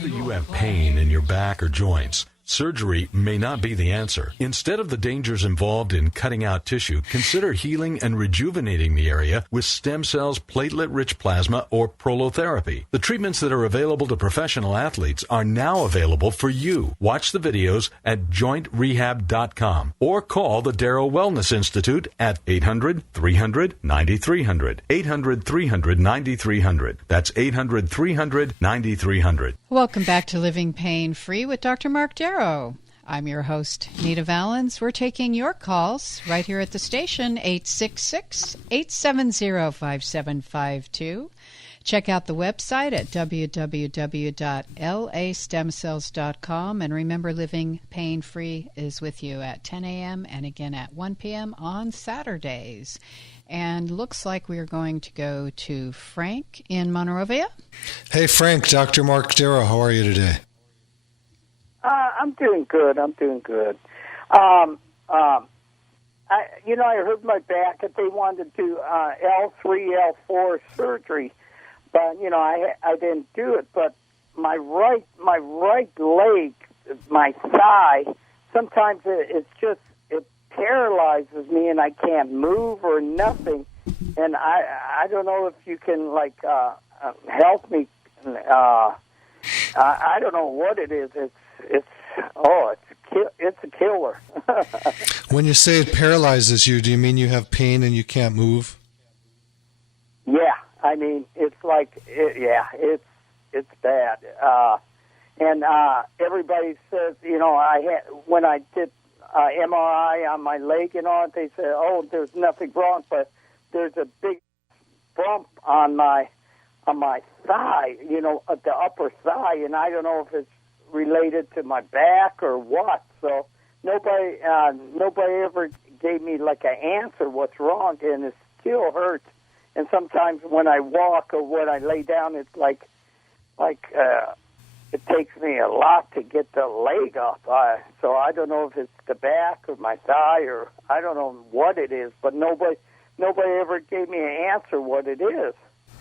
Whether you have pain in your back or joints, surgery may not be the answer. Instead of the dangers involved in cutting out tissue, consider healing and rejuvenating the area with stem cells, platelet-rich plasma, or prolotherapy. The treatments that are available to professional athletes are now available for you. Watch the videos at JointRehab.com or call the Darrow Wellness Institute at 800-300-9300. 800-300-9300. That's 800-300-9300. Welcome back to Living Pain Free with Dr. Marc Darrow. I'm your host, Nita Valens. We're taking your calls right here at the station, 866-870-5752. Check out the website at www.lastemcells.com. And remember, Living Pain Free is with you at 10 a.m. and again at 1 p.m. on Saturdays. And looks like we're going to go to Frank in Monrovia. Hey, Frank, Dr. Marc Darrow, how are you today? I'm doing good. I hurt my back if they wanted to do L3, L4 surgery, but I didn't do it. But my right leg, my thigh, sometimes it paralyzes me and I can't move or nothing. And I don't know if you can help me. I don't know what it is. It's a killer. When you say it paralyzes you, do you mean you have pain and you can't move? Yeah, I mean it's bad. And everybody says, when I did MRI on my leg and all, they said, "Oh, there's nothing wrong," but there's a big bump on my thigh, the upper thigh, and I don't know if it's related to my back or what. So nobody ever gave me an answer what's wrong, and it still hurts. And sometimes when I walk or when I lay down, it's like it takes me a lot to get the leg up. So I don't know if it's the back or my thigh or I don't know what it is, but nobody ever gave me an answer what it is.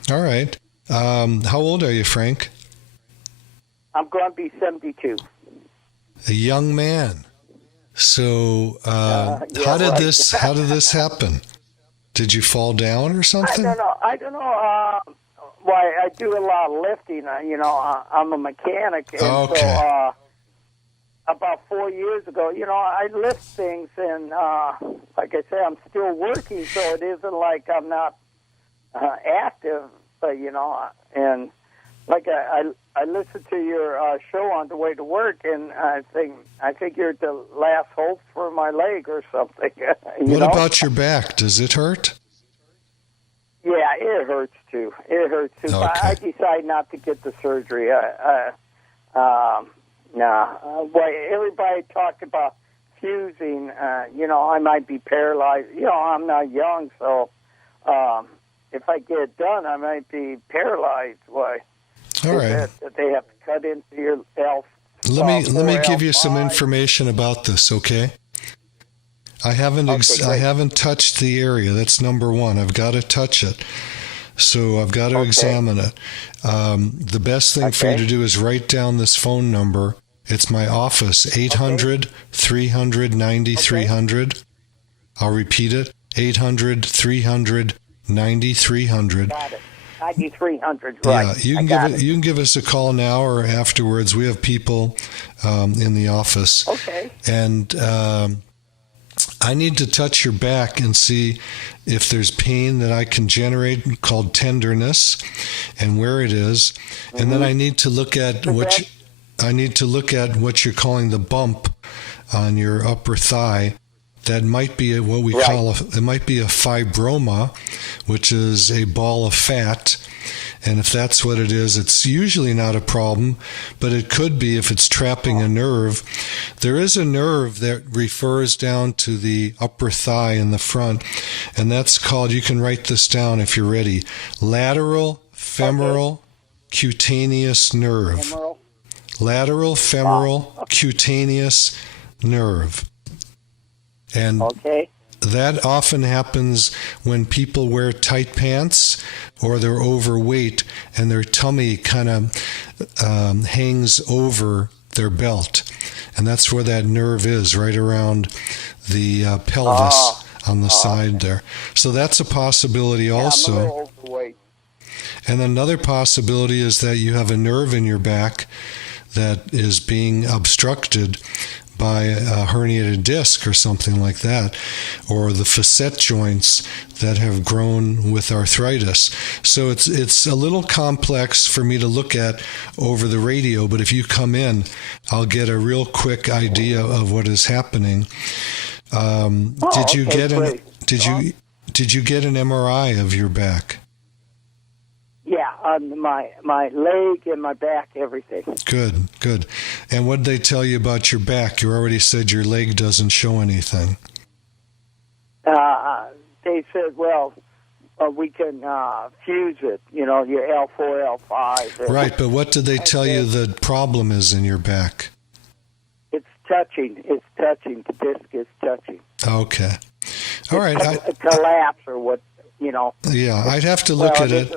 All right. How old are you, Frank? I'm going to be 72. A young man. So, how did this happen? Did you fall down or something? I don't know. Why I do a lot of lifting. I'm a mechanic, and so about 4 years ago, I lift things, and like I say, I'm still working, so it isn't like I'm not active, but and. Like I listened to your show on the way to work, and I think you're the last hope for my leg or something. What about your back? Does it hurt? Yeah, it hurts too. Okay. But I decided not to get the surgery. Everybody talked about fusing. I might be paralyzed. I'm not young, so if I get it done, I might be paralyzed. Why? All right. They have to cut into your L. Let me give you some information about this, okay? I haven't touched the area. That's number one. I've got to touch it. So I've got to examine it. The best thing for you to do is write down this phone number. It's my office, 800-300-9300. I'll repeat it, 800-300-9300. Got it. 9300, right? Yeah, you can give us a call now or afterwards. We have people in the office. Okay. And I need to touch your back and see if there's pain that I can generate called tenderness and where it is. Mm-hmm. And then I need to look at what you're calling the bump on your upper thigh. That might be what we call it might be a fibroma, which is a ball of fat. And if that's what it is, it's usually not a problem, but it could be if it's trapping a nerve. There is a nerve that refers down to the upper thigh in the front, and that's called, you can write this down if you're ready, lateral femoral cutaneous nerve. Lateral femoral cutaneous nerve. And that often happens when people wear tight pants or they're overweight and their tummy kind of hangs over their belt. And that's where that nerve is, right around the pelvis on the side there. So that's a possibility also. I'm a little overweight. And another possibility is that you have a nerve in your back that is being obstructed by a herniated disc or something like that, or the facet joints that have grown with arthritis. So it's a little complex for me to look at over the radio, but if you come in, I'll get a real quick idea of what is happening. Did you get an MRI of your back? Yeah, on my leg and my back, everything. Good. And what did they tell you about your back? You already said your leg doesn't show anything. They said, well, we can fuse it, your L4, L5. Right, but what did they tell you the problem is in your back? It's touching. The disc is touching. Okay. All right. A collapse or what, Yeah, I'd have to look at it.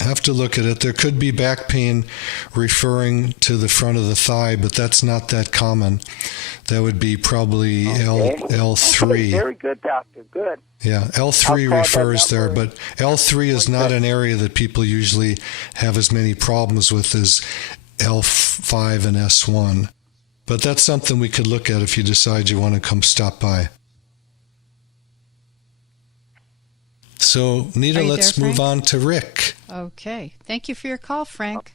Have to look at it. There could be back pain referring to the front of the thigh, but that's not that common. That would be probably L3. Okay, very good, doctor. Good. Yeah, L3 refers there, but L3 is not an area that people usually have as many problems with as L5 and S1. But that's something we could look at if you decide you want to come stop by. So, Nita, let's move on to Rick. Okay. Thank you for your call, Frank.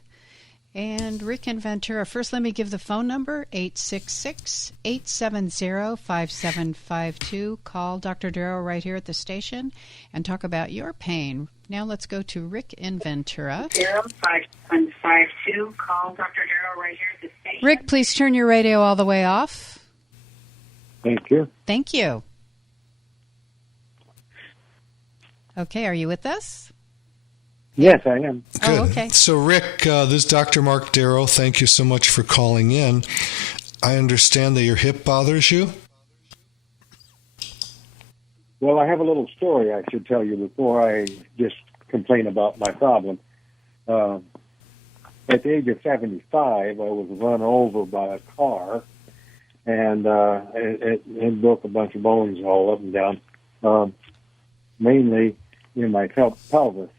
And Rick in Ventura. First, let me give the phone number, 866-870-5752. Call Dr. Darrow right here at the station and talk about your pain. Now let's go to Rick in Ventura. 5752. Call Dr. Darrow right here at the station. Rick, please turn your radio all the way off. Thank you. Thank you. Okay, are you with us? Yes, I am. Good. Oh, okay. So, Rick, this is Dr. Marc Darrow. Thank you so much for calling in. I understand that your hip bothers you? Well, I have a little story I should tell you before I just complain about my problem. At the age of 75, I was run over by a car, and it broke a bunch of bones all up and down, mainly in my pelvis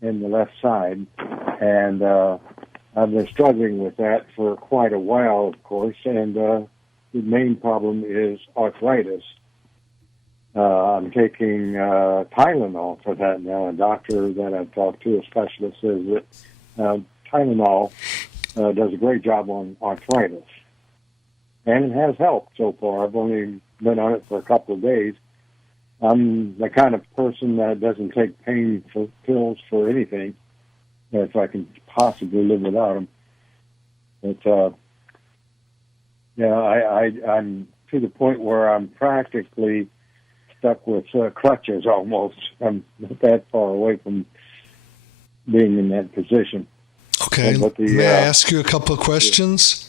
in the left side. And I've been struggling with that for quite a while, of course, and the main problem is arthritis. I'm taking Tylenol for that now. A doctor that I've talked to, a specialist, says that Tylenol does a great job on arthritis. And it has helped so far. I've only been on it for a couple of days. I'm the kind of person that doesn't take pain for pills for anything, if I can possibly live without them. But I'm to the point where I'm practically stuck with crutches almost. I'm not that far away from being in that position. Okay. May I ask you a couple of questions?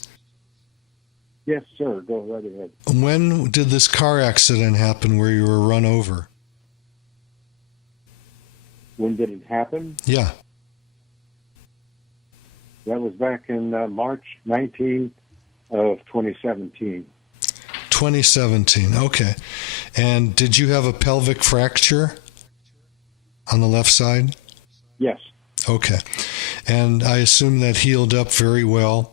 Yes, sir. Go right ahead. When did this car accident happen where you were run over? When did it happen? Yeah. That was back in March 19th of 2017. 2017. Okay. And did you have a pelvic fracture on the left side? Yes. Okay. And I assume that healed up very well,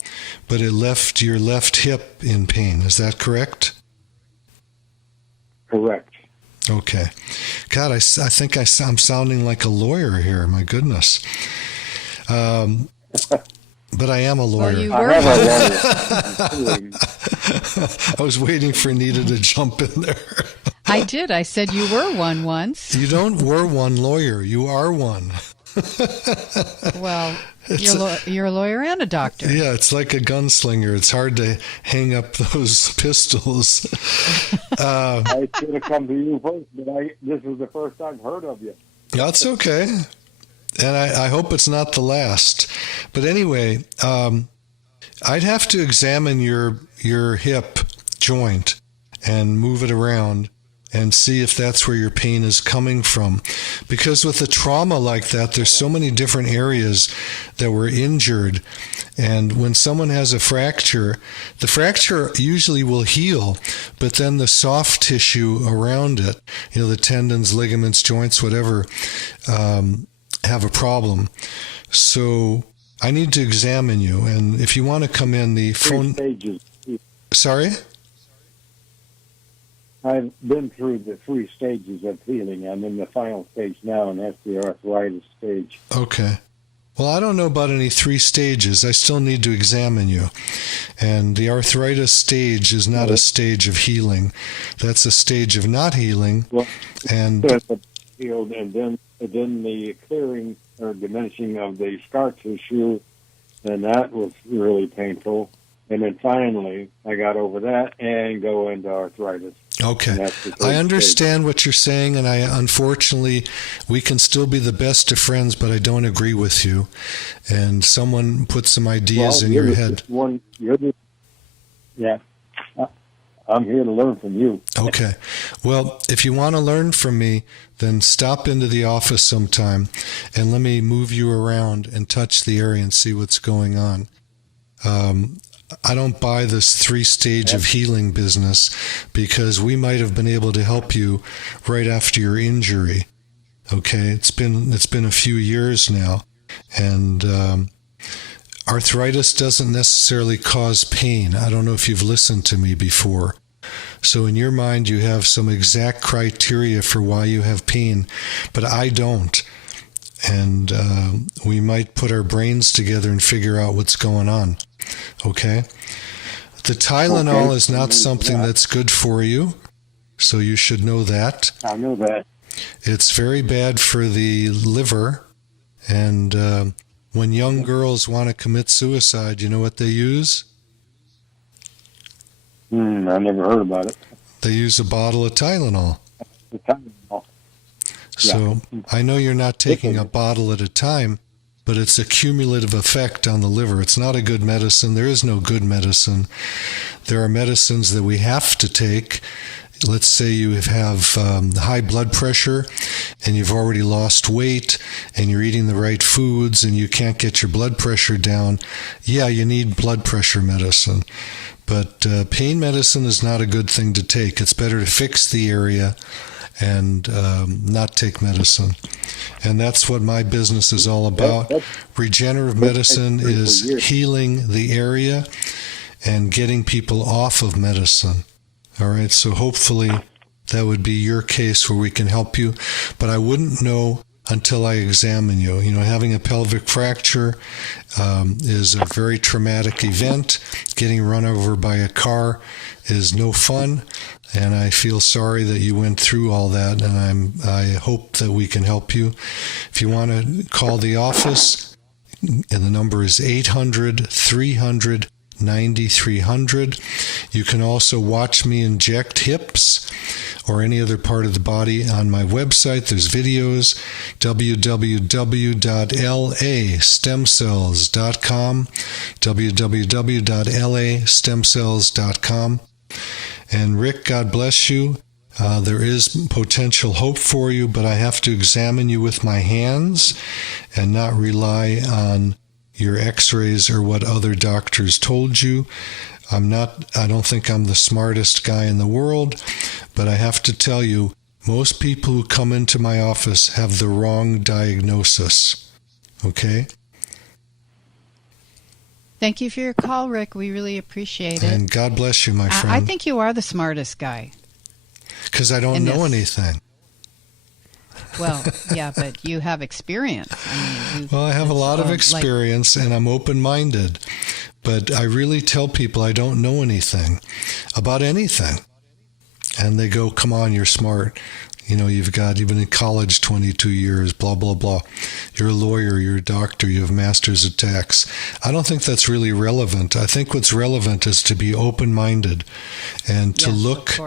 but it left your left hip in pain. Is that correct? Correct. Okay. God, I think I'm sounding like a lawyer here. My goodness. But I am a lawyer. Well, you I were. have a lawyer. I was waiting for Nita to jump in there. I did. I said you were one once. You don't were one lawyer. You are one. Well, you're a lawyer and a doctor. Yeah, it's like a gunslinger. It's hard to hang up those pistols. I should have come to you first, but this is the first I've heard of you. That's okay. And I hope it's not the last. But anyway, I'd have to examine your hip joint and move it around and see if that's where your pain is coming from. Because with a trauma like that, there's so many different areas that were injured. And when someone has a fracture, the fracture usually will heal, but then the soft tissue around it, the tendons, ligaments, joints, whatever, have a problem. So I need to examine you. And if you want to come in, the phone... Stages. Sorry? I've been through the 3 stages of healing. I'm in the final stage now, and that's the arthritis stage. Okay. Well, I don't know about any 3 stages. I still need to examine you. And the arthritis stage is not a stage of healing. That's a stage of not healing. Well, and healed, and then the clearing or diminishing of the scar tissue, and that was really painful. And then finally, I got over that and go into arthritis. Okay. I understand what you're saying, and unfortunately, we can still be the best of friends, but I don't agree with you. And someone put some ideas in your head. Yeah. I'm here to learn from you. Okay. Well, if you want to learn from me, then stop into the office sometime and let me move you around and touch the area and see what's going on. I don't buy this 3-stage of healing business, because we might have been able to help you right after your injury. Okay, it's been a few years now, and arthritis doesn't necessarily cause pain. I don't know if you've listened to me before. So in your mind, you have some exact criteria for why you have pain, but I don't. And we might put our brains together and figure out what's going on. Okay? The Tylenol is not something that's good for you, so you should know that. I know that. It's very bad for the liver, and when young girls want to commit suicide, you know what they use? I never heard about it. They use a bottle of Tylenol. The Tylenol. So I know you're not taking a bottle at a time, but it's a cumulative effect on the liver. It's not a good medicine. There is no good medicine. There are medicines that we have to take. Let's say you have high blood pressure and you've already lost weight and you're eating the right foods and you can't get your blood pressure down. Yeah, you need blood pressure medicine. But pain medicine is not a good thing to take. It's better to fix the area and not take medicine. And that's what my business is all about. Regenerative medicine is healing the area and getting people off of medicine. All right, so hopefully that would be your case where we can help you. But I wouldn't know until I examine you. You know, having a pelvic fracture is a very traumatic event. Getting run over by a car is no fun. And I feel sorry that you went through all that, and I hope that we can help you. If you want to call the office, and the number is 800-300-9300. You can also watch me inject hips or any other part of the body on my website. There's videos, www.lastemcells.com, www.lastemcells.com. And Rick, God bless you. There is potential hope for you, but I have to examine you with my hands and not rely on your x-rays or what other doctors told you. I don't think I'm the smartest guy in the world, but I have to tell you, most people who come into my office have the wrong diagnosis. Okay? Thank you for your call, Rick. We really appreciate it. And God bless you, my friend. I think you are the smartest guy. Because I don't know anything. Well, yeah, but you have experience. Well, I have a lot of experience, and I'm open-minded. But I really tell people I don't know anything about anything. And they go, come on, you're smart. You know, you've been in college 22 years, blah, blah, blah. You're a lawyer, you're a doctor, you have masters of tax. I don't think that's really relevant. I think what's relevant is to be open-minded and to look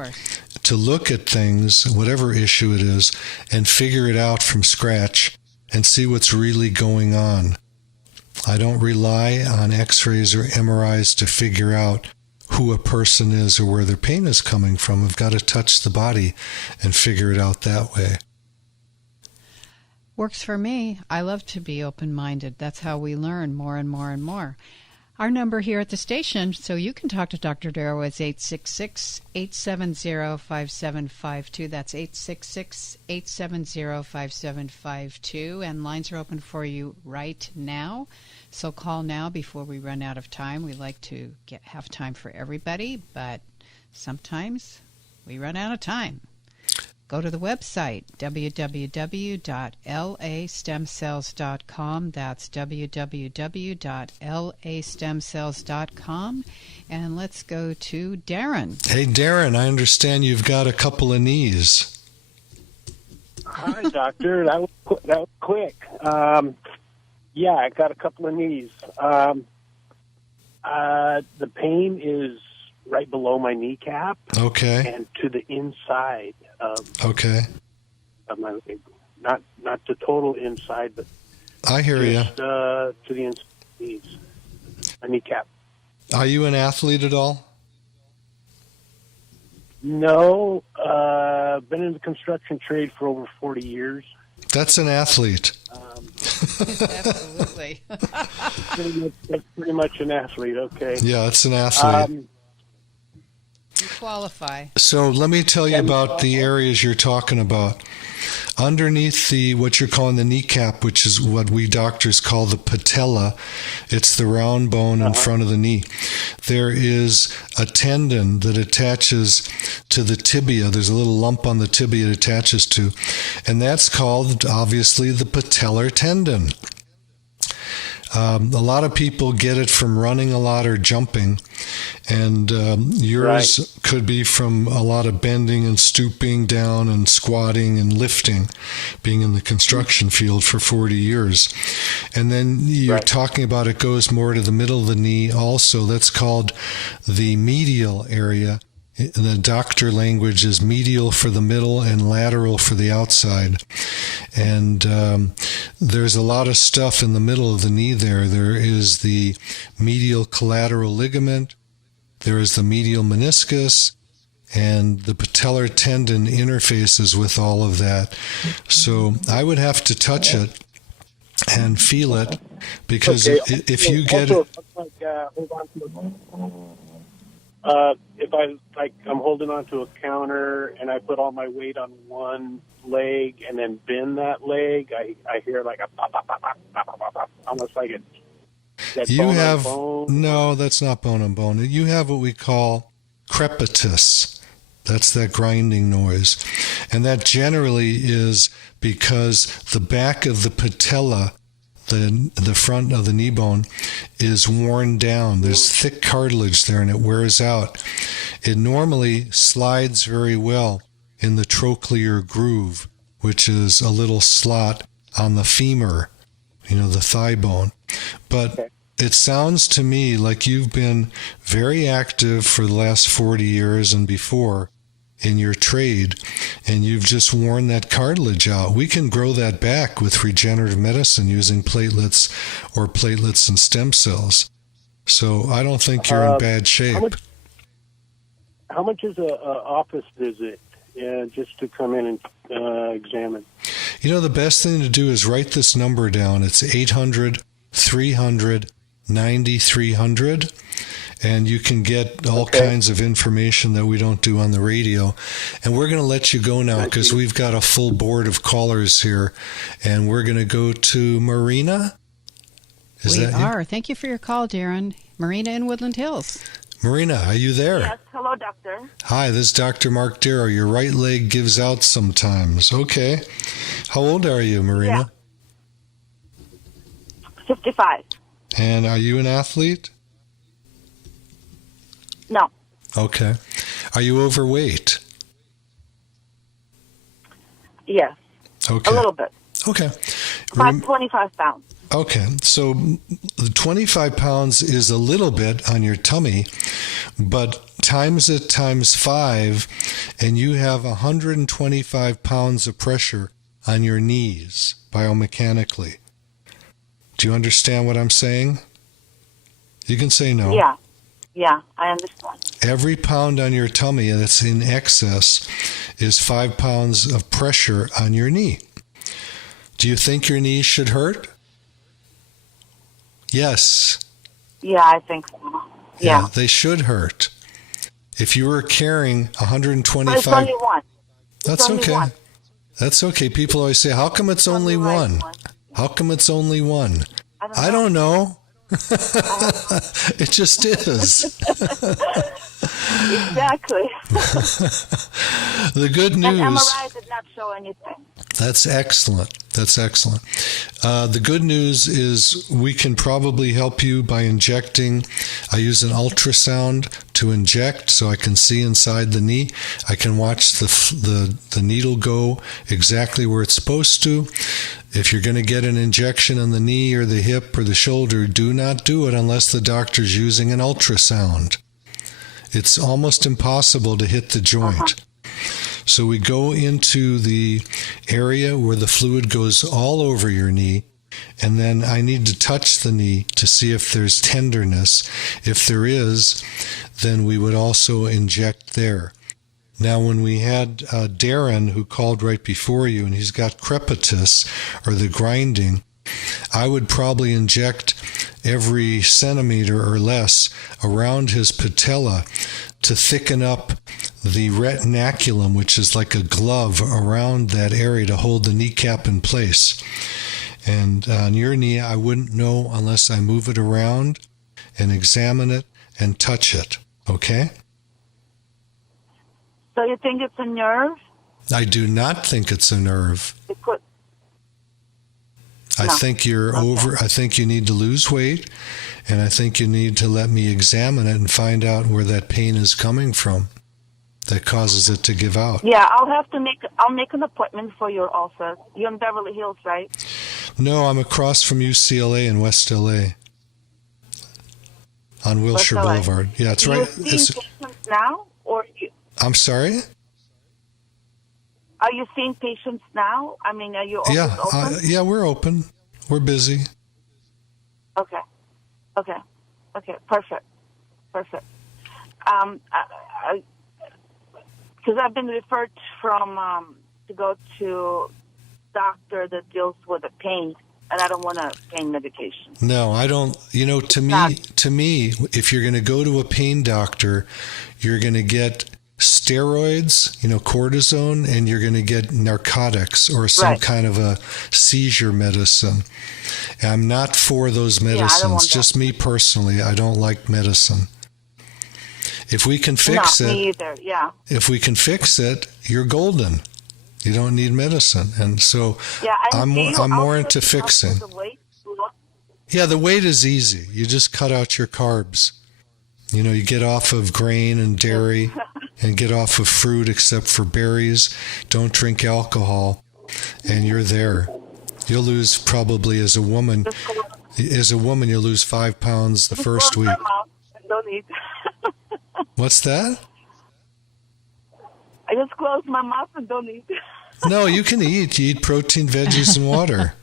at things, whatever issue it is, and figure it out from scratch and see what's really going on. I don't rely on x-rays or MRIs to figure out who a person is or where their pain is coming from. We've got to touch the body and figure it out that way. Works for me. I love to be open-minded. That's how we learn more and more and more. Our number here at the station, so you can talk to Dr. Darrow, is 866-870-5752. That's 866-870-5752. And lines are open for you right now. So call now before we run out of time. We like to have time for everybody, but sometimes we run out of time. Go to the website, www.lastemcells.com. That's www.lastemcells.com. And let's go to Darren. Hey, Darren, I understand you've got a couple of knees. Hi, doctor. That was quick. Yeah, I got a couple of knees. The pain is right below my kneecap. Okay. And to the inside of my leg. Not the total inside, but I hear you. To the inside knees. My kneecap. Are you an athlete at all? No. Been in the construction trade for over 40 years. That's an athlete. Absolutely. That's pretty much an athlete, okay. Yeah, it's an athlete. You qualify. So let me tell you about the areas you're talking about. Underneath what you're calling the kneecap, which is what we doctors call the patella, it's the round bone in front of the knee. There is a tendon that attaches to the tibia. There's a little lump on the tibia it attaches to, and that's called, obviously, the patellar tendon. A lot of people get it from running a lot or jumping, and yours could be from a lot of bending and stooping down and squatting and lifting, being in the construction field for 40 years. And then you're talking about it goes more to the middle of the knee also. That's called the medial area. In the doctor language is medial for the middle and lateral for the outside. And there's a lot of stuff in the middle of the knee there. There is the medial collateral ligament. There is the medial meniscus. And the patellar tendon interfaces with all of that. So I would have to touch it and feel it, because if you get it... If I'm holding onto a counter and I put all my weight on one leg and then bend that leg, I hear like a pop, pop, pop, pop, pop, pop, pop, almost like it's bone on bone. No, that's not bone on bone. You have what we call crepitus. That's that grinding noise. And that generally is because the back of the patella, the front of the knee bone, is worn down. There's thick cartilage there and it wears out. It normally slides very well in the trochlear groove, which is a little slot on the femur, the thigh bone. But it sounds to me like you've been very active for the last 40 years and before in your trade, and you've just worn that cartilage out. We can grow that back with regenerative medicine using platelets and stem cells. So I don't think you're in bad shape. How much is a office visit just to come in and examine? The best thing to do is write this number down. It's 800-300-9300. And you can get all kinds of information that we don't do on the radio. And we're going to let you go now because we've got a full board of callers here. And we're going to go to Marina. We are. Thank you for your call, Darren. Marina in Woodland Hills. Marina, are you there? Yes. Hello, doctor. Hi, this is Dr. Marc Darrow. Your right leg gives out sometimes. Okay. How old are you, Marina? Yeah. 55. And are you an athlete? No. Okay. Are you overweight? Yes. Okay. A little bit. Okay. About 25 pounds. Okay. So the 25 pounds is a little bit on your tummy, but times it times 5, and you have 125 pounds of pressure on your knees biomechanically. Do you understand what I'm saying? You can say no. Yeah. Yeah, I understand. Every pound on your tummy that's in excess is 5 pounds of pressure on your knee. Do you think your knee should hurt? Yes. Yeah, I think so. Yeah. They should hurt. If you were carrying 125... But it's only one. That's okay. That's okay. People always say, how come it's only one? How come it's only one? I don't know. It just is. Exactly. The good news... And MRI did not show anything. That's excellent. That's excellent. The good news is we can probably help you by injecting. I use an ultrasound to inject so I can see inside the knee. I can watch the needle go exactly where it's supposed to. If you're going to get an injection on the knee or the hip or the shoulder, do not do it unless the doctor's using an ultrasound. It's almost impossible to hit the joint. So we go into the area where the fluid goes all over your knee, and then I need to touch the knee to see if there's tenderness. If there is, then we would also inject there. Now, when we had Darren, who called right before you, and he's got crepitus, or the grinding, I would probably inject every centimeter or less around his patella to thicken up the retinaculum, which is like a glove around that area to hold the kneecap in place. And on your knee, I wouldn't know unless I move it around and examine it and touch it. Okay? So you think it's a nerve? I do not think it's a nerve. It could. I think you're over. I think you need to lose weight, and I think you need to let me examine it and find out where that pain is coming from that causes it to give out. Yeah, I'll make an appointment for your office. You're in Beverly Hills, right? No, I'm across from UCLA in West LA on Wilshire Boulevard. Yeah, it's right. Do you see patients now, or I'm sorry? Are you seeing patients now? I mean, are your office open? Yeah, we're open. We're busy. Okay. Perfect. Because I've been referred from to go to doctor that deals with the pain, and I don't want a pain medication. No, I don't. You know, to me, if you're going to go to a pain doctor, you're going to get steroids, cortisone, and you're going to get narcotics or some kind of a seizure medicine. I'm not for those medicines. Just me personally, I don't like medicine. If we can fix it, me either. Yeah. If we can fix it, you're golden. You don't need medicine, and so I'm more into fixing. Yeah, the weight is easy. You just cut out your carbs. You get off of grain and dairy and get off of fruit except for berries. Don't drink alcohol, and you're there. You'll lose probably as a woman, you'll lose 5 pounds the first week. Don't eat. What's that? I just close my mouth and don't eat. No, you can eat. You eat protein, veggies, and water.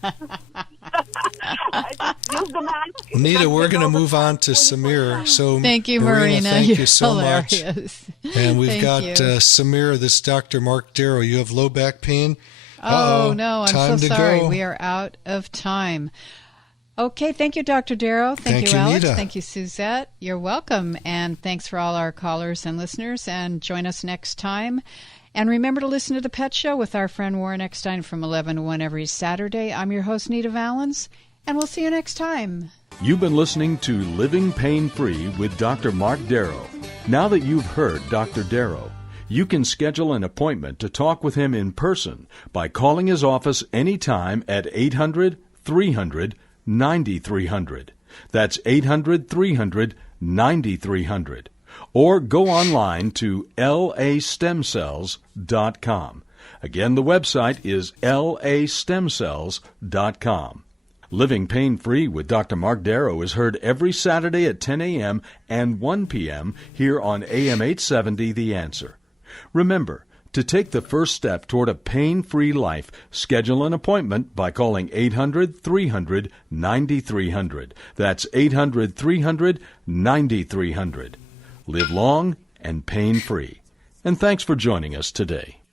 Nita, we're going to move on to Samir. So, thank you, Marina. Thank you so hilarious. Much. And we've got Samir, this Dr. Marc Darrow. You have low back pain? Oh, no, I'm so sorry. We are out of time. Okay, thank you, Dr. Darrow. Thank you, Alex. Nita. Thank you, Suzette. You're welcome. And thanks for all our callers and listeners. And join us next time. And remember to listen to The Pet Show with our friend Warren Eckstein from 11 to 1 every Saturday. I'm your host, Nita Valens, and we'll see you next time. You've been listening to Living Pain-Free with Dr. Marc Darrow. Now that you've heard Dr. Darrow, you can schedule an appointment to talk with him in person by calling his office anytime at 800-300-9300. That's 800-300-9300. Or go online to lastemcells.com. Again, the website is lastemcells.com. Living Pain-Free with Dr. Marc Darrow is heard every Saturday at 10 a.m. and 1 p.m. here on AM 870 The Answer. Remember, To take the first step toward a pain-free life, schedule an appointment by calling 800-300-9300. That's 800-300-9300. Live long and pain-free. And thanks for joining us today.